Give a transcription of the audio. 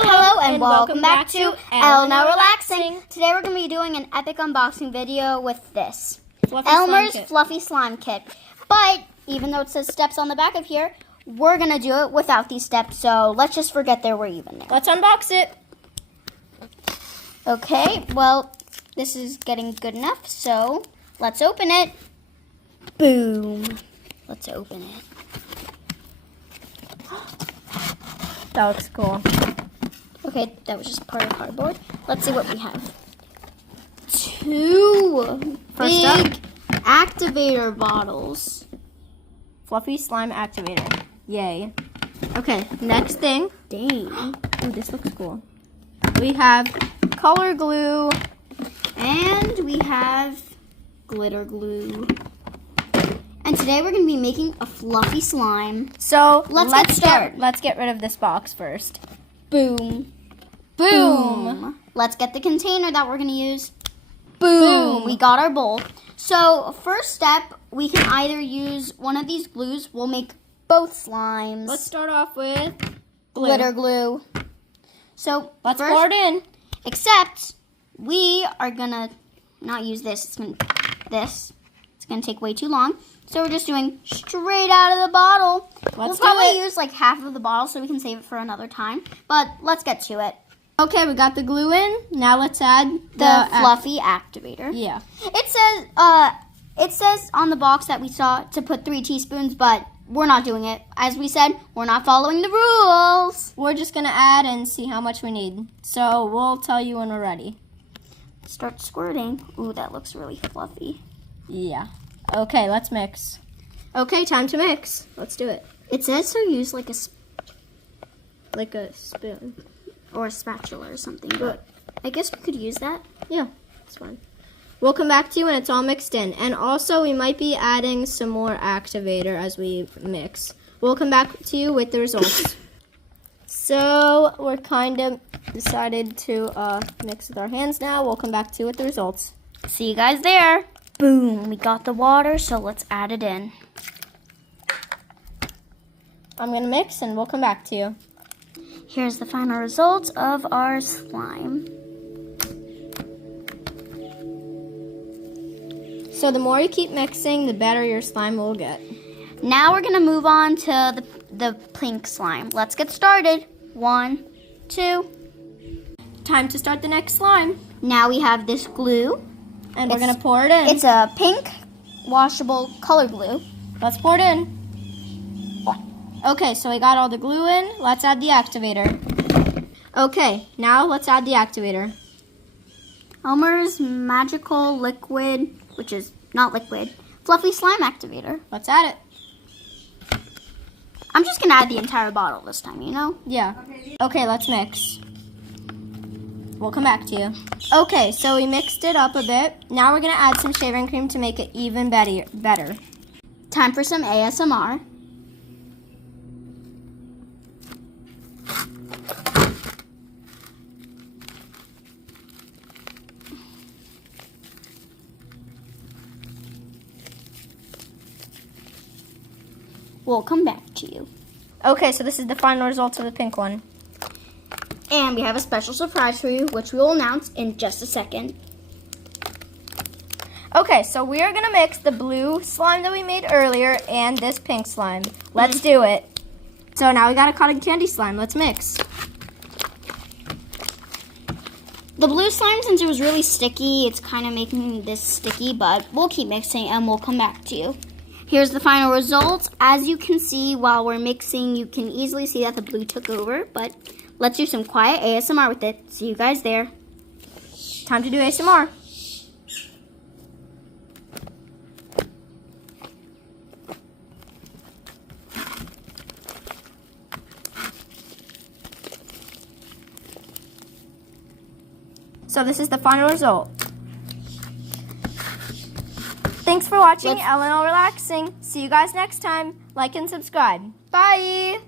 Hello and welcome back to Elna Relaxing. Today we're going to be doing an epic unboxing video with this. Elmer's Fluffy Slime Kit. But even though it says steps on the back of here, we're going to do it without these steps. So let's just forget they were even there. Let's unbox it. Okay, well, this is getting good enough. So let's open it. Boom. Let's open it. That looks cool. Okay, that was just part of cardboard. Let's see what we have. Two First up, big activator bottles. Fluffy Slime Activator. Yay. Okay, next thing. Dang. Ooh, this looks cool. We have color glue. And we have glitter glue. And today we're going to be making a fluffy slime. So let's get started. Let's get rid of this box first. Boom. Boom. Let's get the container that we're going to use. Boom. We got our bowl. So first step, we can either use one of these glues. We'll make both slimes. Let's start off with glitter glue. So let's first, pour it in. Except we are going to not use this. It's going to take way too long. So we're just doing straight out of the bottle. We'll probably use like half of the bottle so we can save it for another time. But let's get to it. Okay, we got the glue in. Now let's add the fluffy activator. Yeah. It says on the box that we saw to put 3 teaspoons, but we're not doing it. As we said, we're not following the rules. We're just gonna add and see how much we need. So we'll tell you when we're ready. Start squirting. Ooh, that looks really fluffy. Yeah. Okay, let's mix. Okay, time to mix. Let's do it. It says to use like a spoon. Or a spatula or something, but I guess we could use that. Yeah, it's fine. We'll come back to you when it's all mixed in. And also, we might be adding some more activator as we mix. We'll come back to you with the results. So, we're kind of decided to mix with our hands now. We'll come back to you with the results. See you guys there. Boom, we got the water, so let's add it in. I'm going to mix and we'll come back to you. Here's the final results of our slime. So the more you keep mixing, the better your slime will get. Now we're going to move on to the pink slime. Let's get started. 1, 2. Time to start the next slime. Now we have this glue. And we're going to pour it in. It's a pink washable color glue. Let's pour it in. Okay, so we got all the glue in. Let's add the activator. Okay, now let's add the activator. Elmer's Magical Liquid, which is not liquid, Fluffy Slime Activator. Let's add it. I'm just going to add the entire bottle this time, you know? Yeah. Okay, let's mix. We'll come back to you. Okay, so we mixed it up a bit. Now we're going to add some shaving cream to make it even better. Time for some ASMR. We'll come back to you. Okay, so this is the final results of the pink one. And we have a special surprise for you, which we will announce in just a second. Okay, so we are going to mix the blue slime that we made earlier and this pink slime. Let's do it. So now we got a cotton candy slime. Let's mix. The blue slime, since it was really sticky, it's kind of making this sticky, but we'll keep mixing and we'll come back to you. Here's the final results. As you can see, while we're mixing, you can easily see that the blue took over, but let's do some quiet ASMR with it. See you guys there. Time to do ASMR. So this is the final result. Thanks for watching Elna Relaxing. See you guys next time. Like and subscribe. Bye!